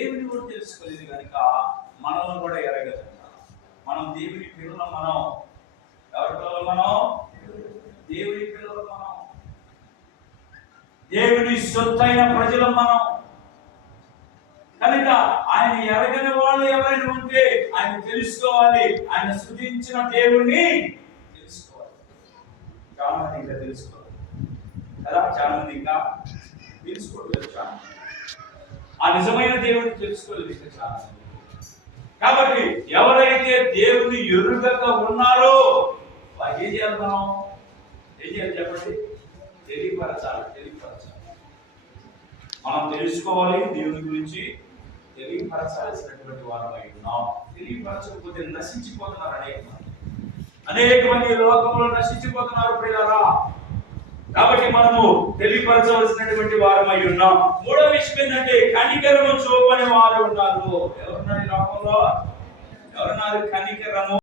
దేవుని కూడా తెలుసుకోలేదు కనుక మనల్ని కూడా ఎరగదు. మనం దేవుని పిల్లలు, మనం ఎవరి పిల్లలు? మనం దేవుని పిల్లలు, మనం దేవుని సొత్తైన ప్రజలు మనం. కనుక ఆయన ఎరగని వాళ్ళు ఎవరైనా ఉంటే ఆయన తెలుసుకోవాలి, ఆయన సృజించిన దేవుణ్ణి తెలుసుకోవాలి. చాలా మంది ఇంకా తెలుసుకోవాలి కదా, చాలా మంది ఇంకా తెలుసుకోలేదు. చాలా ఆ నిజమైన దేవుడిని తెలుసుకోలేదు ఇంకా చాలా మంది. కాబట్టి ఎవరైతే దేవుని ఎరుగక ఉన్నారో వారు ఏం చేయాలి? మనం ఏం చేయాలి చెప్పండి? తెలియపరచాలి. మనం తెలుసుకోవాలి, దేవుని గురించి తెలియపరచాల్సినటువంటి వారమై ఉన్నాం. తెలియపరచకపోతే నశించిపోతున్నారు అనేక మంది లోకంలో నశించిపోతున్నారు ప్రియులారా. కాబట్టి మనము తెలియపరచవలసినటువంటి వారమై ఉన్నాం. మూడో విషయం ఏంటంటే కనికరము చూపని వారు ఉన్నారు. ఎవరున్నారు ఈ లోకంలో? ఎవరున్నారు కనికరము